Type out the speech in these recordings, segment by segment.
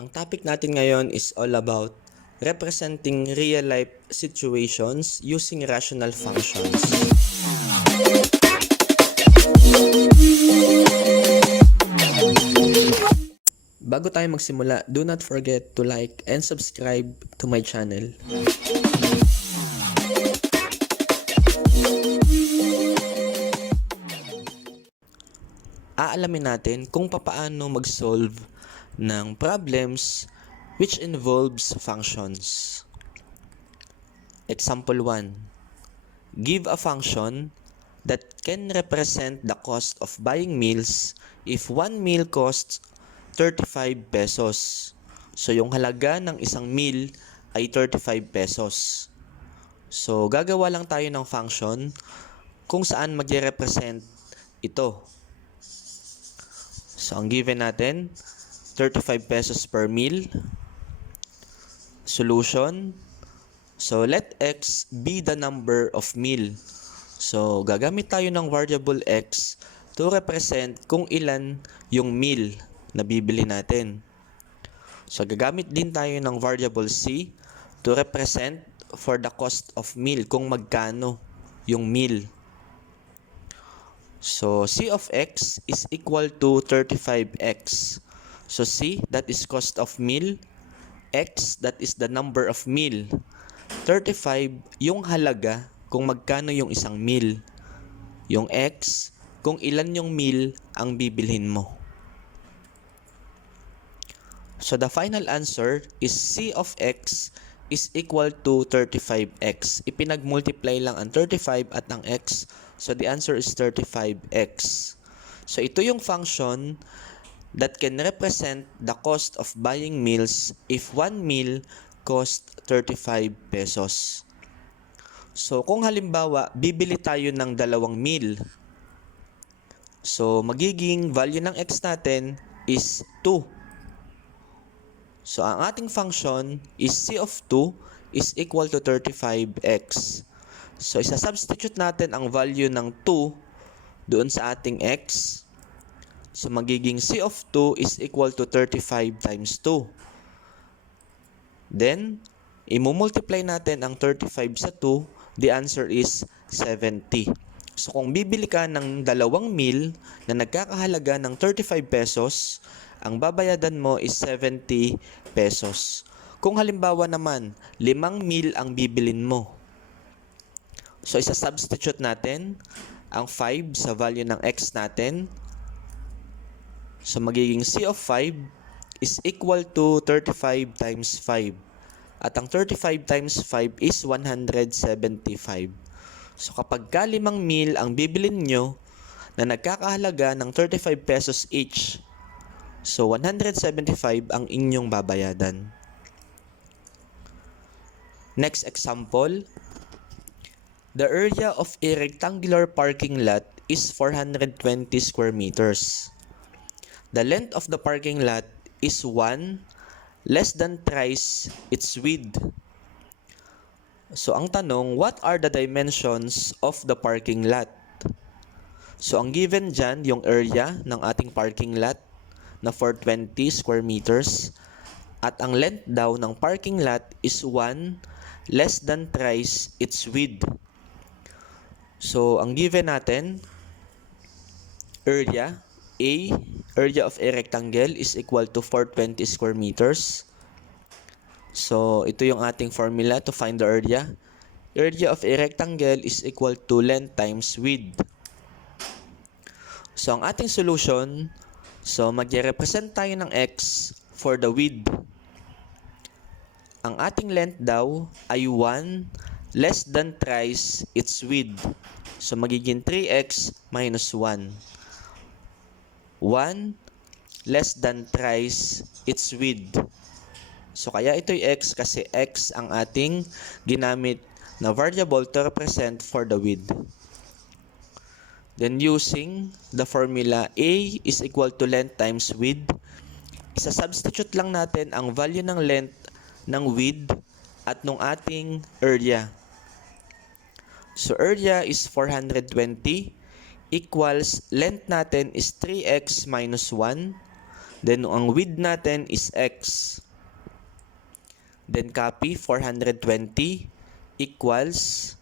Ang topic natin ngayon is all about representing real-life situations using rational functions. Bago tayo magsimula, do not forget to like and subscribe to my channel. Aalamin natin kung papaano mag-solve ng problems which involves functions. Example 1. Give a function that can represent the cost of buying meals if one meal costs 35 pesos. So, yung halaga ng isang meal ay 35 pesos. So, gagawa lang tayo ng function kung saan magre-represent ito. So, ang given natin, 35 pesos per meal. Solution. So, let x be the number of meal. So, gagamit tayo ng variable x to represent kung ilan yung meal na bibili natin. So, gagamit din tayo ng variable c to represent for the cost of meal, kung magkano yung meal. So, c of x is equal to 35x. So, c, that is cost of meal. X, that is the number of meal. 35, yung halaga kung magkano yung isang meal. Yung x, kung ilan yung meal ang bibilhin mo. So, the final answer is c of x is equal to 35x. Ipinag-multiply lang ang 35 at ang x. So, the answer is 35x. So, ito yung function that can represent the cost of buying meals if one meal cost 35 pesos. So, kung halimbawa, bibili tayo ng 2 meal. So, magiging value ng x natin is 2. So, ang ating function is c of 2 is equal to 35x. So, isa-substitute natin ang value ng 2 doon sa ating x. So, magiging c of 2 is equal to 35 times 2. Then, i-multiply natin ang 35 sa 2. The answer is 70. So, kung bibili ka ng 2 meal na nagkakahalaga ng 35 pesos, ang babayadan mo is 70 pesos. Kung halimbawa naman, 5 meal ang bibilin mo. So, isa-substitute natin ang 5 sa value ng x natin. So, magiging c of 5 is equal to 35 times 5. At ang 35 times 5 is 175. So, kapag ka 5 meal ang bibilin nyo na nagkakahalaga ng 35 pesos each, so 175 ang inyong babayadan. Next example. The area of a rectangular parking lot is 420 square meters. The length of the parking lot is 1 less than thrice its width. So, ang tanong, what are the dimensions of the parking lot? So, ang given dyan, yung area ng ating parking lot na 420 square meters. At ang length daw ng parking lot is 1 less than thrice its width. So, ang given natin, area of a rectangle is equal to 420 square meters. So, ito yung ating formula to find the area. Area of a rectangle is equal to length times width. So, ang ating solution, so magre-represent tayo ng x for the width. Ang ating length daw ay 1 less than thrice its width. So, magiging 3x minus 1. 1 less than thrice its width. So, kaya ito'y x kasi x ang ating ginamit na variable to represent for the width. Then, using the formula a is equal to length times width, isa-substitute lang natin ang value ng length ng width at nung ating area. So, area is 420 equals length natin is 3x minus 1. Then ang width natin is x. Then copy 420 equals,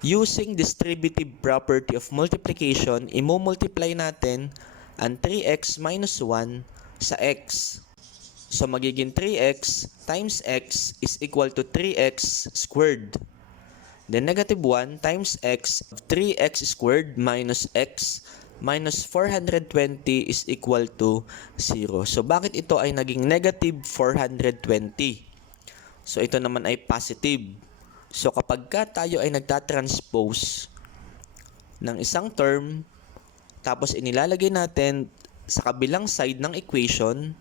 using distributive property of multiplication, imo-multiply natin ang 3x minus 1 sa x. So magiging 3x times x is equal to 3x squared. Then negative 1 times x of 3x squared minus x minus 420 is equal to 0. So bakit ito ay naging negative 420? So ito naman ay positive. So kapag tayo ay nagtatranspose ng isang term, tapos inilalagay natin sa kabilang side ng equation,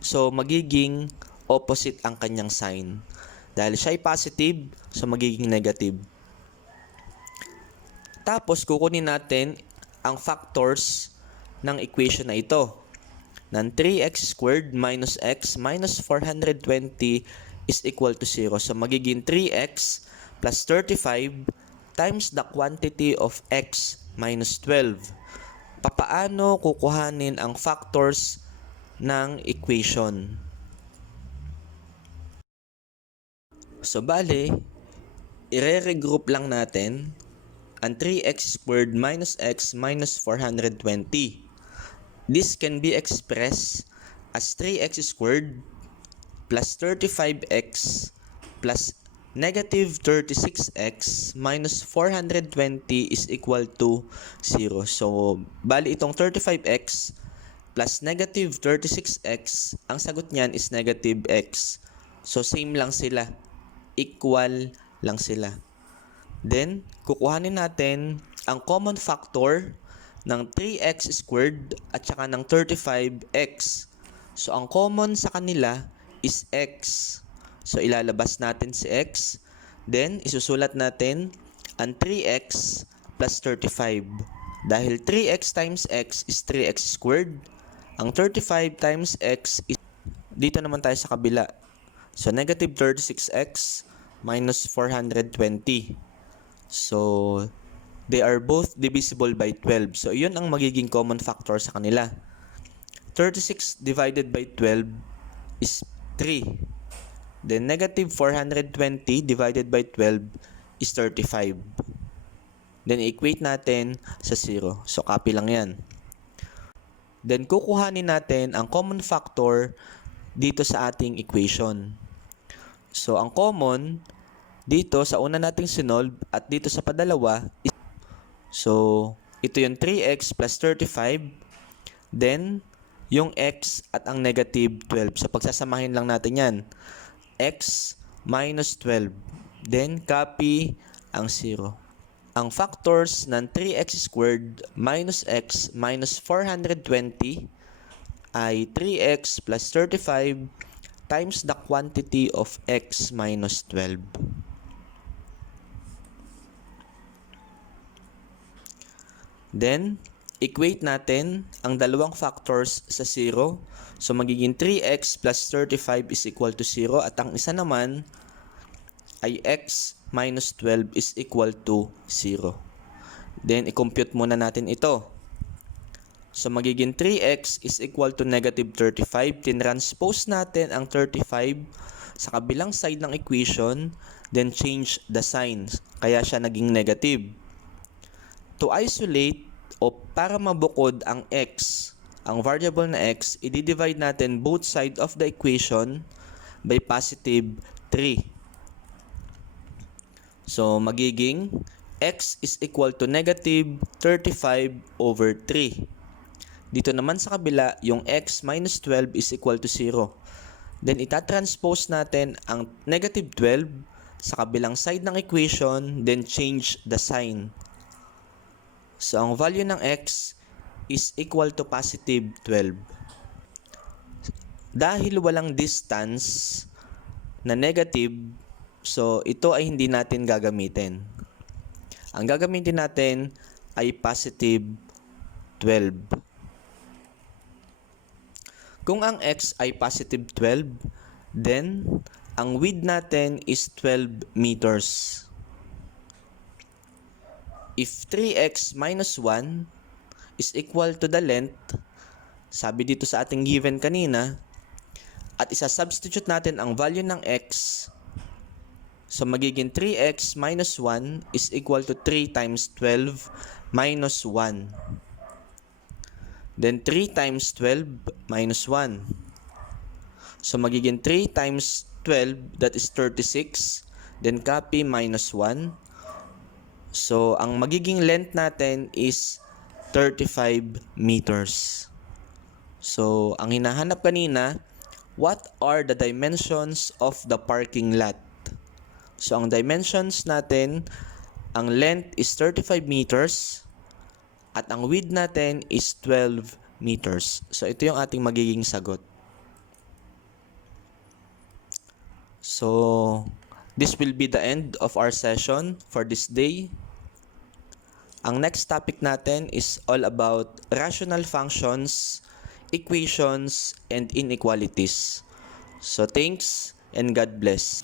so magiging opposite ang kanyang sign. Dahil siya ay positive, so magiging negative. Tapos kukunin natin ang factors ng equation na ito. Ng 3x squared minus x minus 420 is equal to 0. So magiging 3x plus 35 times the quantity of x minus 12. Papaano kukuhanin ang factors ng equation? So bale, i-regroup lang natin ang 3x squared minus x minus 420. This can be expressed as 3x squared plus 35x plus negative 36x minus 420 is equal to 0. So, bali itong 35x plus negative 36x, ang sagot niyan is negative x. So, same lang sila. Equal lang sila. Then, kukuhanin natin ang common factor ng 3x squared at saka ng 35x. So, ang common sa kanila is x. So, ilalabas natin si x. Then, isusulat natin ang 3x plus 35. Dahil 3x times x is 3x squared. Ang 35 times x is, dito naman tayo sa kabila. So, negative 36x minus 420. So, they are both divisible by 12. So, yun ang magiging common factor sa kanila. 36 divided by 12 is 3. Then, negative 420 divided by 12 is 35. Then, equate natin sa 0. So, copy lang yan. Then, kukuhanin natin ang common factor dito sa ating equation. So, ang common dito sa una nating sinolve at dito sa padalawa is, so, ito yung 3x plus 35, then, yung x at ang negative 12. So, pagsasamahin lang natin yan. X minus 12. Then, copy ang 0. Ang factors ng 3x squared minus x minus 420 ay 3x plus 35 times the quantity of x minus 12. Then, equate natin ang dalawang factors sa 0. So, magiging 3x plus 35 is equal to 0. At ang isa naman ay x minus 12 is equal to 0. Then, i-compute muna natin ito. So, magiging 3x is equal to negative 35. Tinranspose natin ang 35 sa kabilang side ng equation. Then, change the sign. Kaya siya naging negative. To isolate o para mabukod ang x, ang variable na x, i-divide natin both sides of the equation by positive 3. So, magiging x is equal to negative 35 over 3. Dito naman sa kabila, yung x minus 12 is equal to 0. Then, itatranspose natin ang negative 12 sa kabilang side ng equation, then change the sign. So, ang value ng x is equal to positive 12. Dahil walang distance na negative, so ito ay hindi natin gagamitin. Ang gagamitin natin ay positive 12. Kung ang x ay positive 12, then ang width natin is 12 meters. If 3x minus 1 is equal to the length, Sabi dito sa ating given kanina, at isa-substitute natin ang value ng x. So magiging 3x minus 1 is equal to 3 times 12 minus 1. Then 3 times 12 minus 1. So magiging 3 times 12, that is 36. Then copy minus 1. So ang magiging length natin is 35 meters. So ang hinahanap kanina, what are the dimensions of the parking lot? So ang dimensions natin, ang length is 35 meters at ang width natin is 12 meters. So ito yung ating magiging sagot. So this will be the end of our session for this day. Ang next topic natin is all about rational functions, equations, and inequalities. So thanks and God bless.